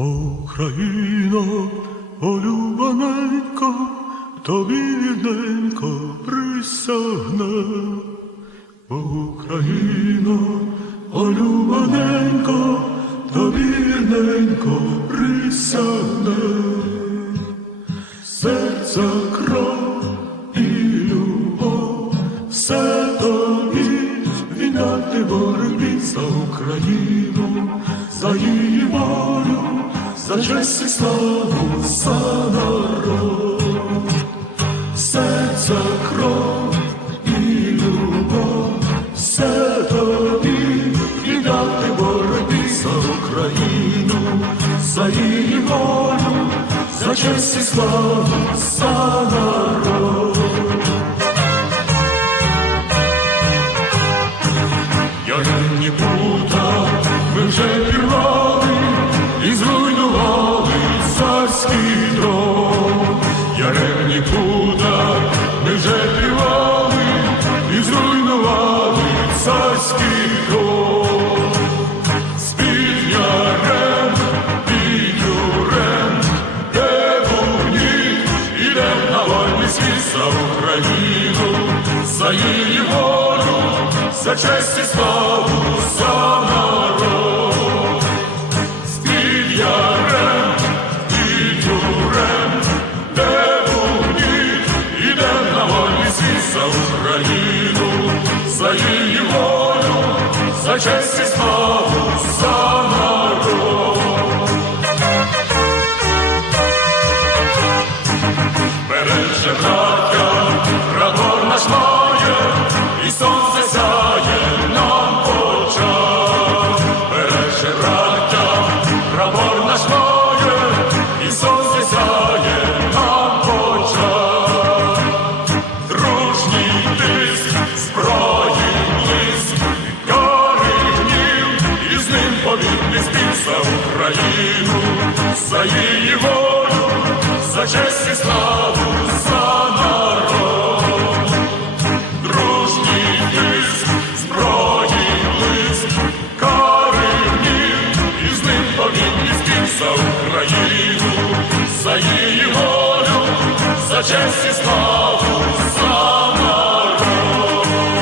Україно, олюбаненько, тобі рідненько присягне. Україно, олюбаненько, тобі рідненько присягне. Серця кров і любов, все тобі віддати боротьбі за Україну, за її волю, за честь і славу, за народ. Серця кров і любов, все тобі віддати боротьбі за Україну, за її волю, за честь і славу, за народ. Яренні пута ми вже пірвали і зруйнували царський дрон. Яренні пута ми вже пірвали і зруйнували царський дрон. З-під ярем, під юрем, де вогні, ідем на вольний світ Україну, за її волю, за честь і славу, за честь і славу, за народ. Береже браття, прапор наш має, і сонце сяє нам Україну, за її волю, за честь і славу, за народ. Дружній тиск, зброї блиск, кари і з ним спів за Україну, за її волю, за честь і славу.